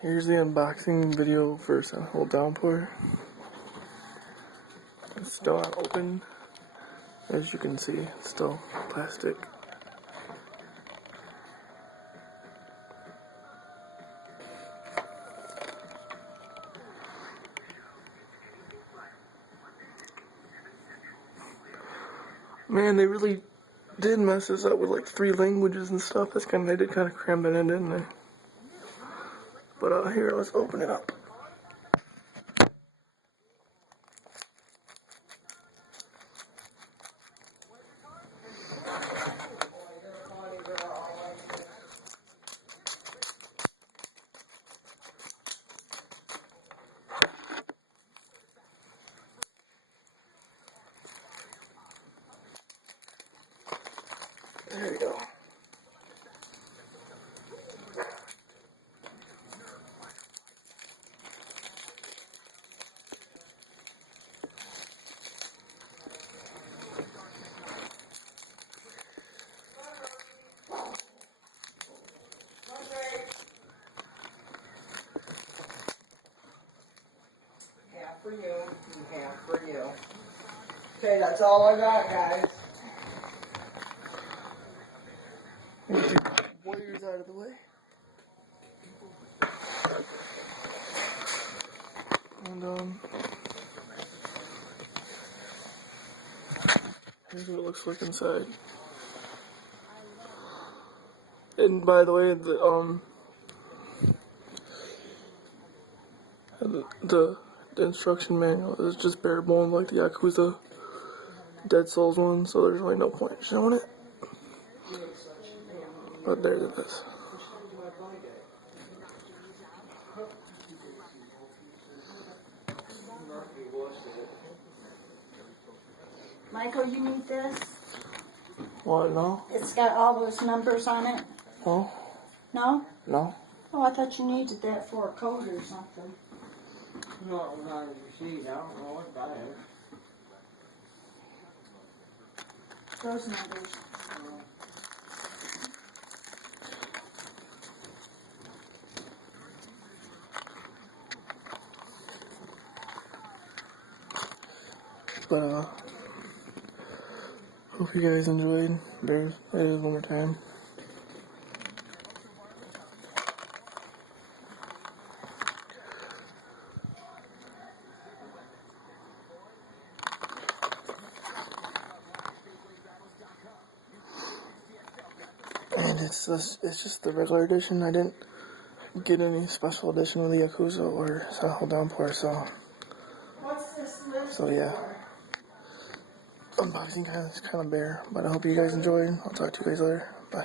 Here's the unboxing video for Slient downpour. It's still not open. As you can see, it's still plastic. Man, they really did mess this up with like 3 languages and stuff. They did kind of cram that in, didn't they? But here, let's open it up. There we go. Half for you, and half for you. Okay, that's all I got, guys. Get your warriors out of the way. And here's what it looks like inside. And by the way, the instruction manual is just bare bones like the Yakuza Dead Souls one, so there's really no point showing it. But there it is. Michael, you need this? What, no? It's got all those numbers on it. No? No? No? Oh, I thought you needed that for a code or something. No, not a receipt. I don't know what that is. Those numbers. But, hope you guys enjoyed. It is one more time. And it's just the regular edition. I didn't get any special edition with the Yakuza or Slient downpour, so. What's this list? So yeah. Unboxing kind of bare, but I hope you guys enjoyed. I'll talk to you guys later. Bye.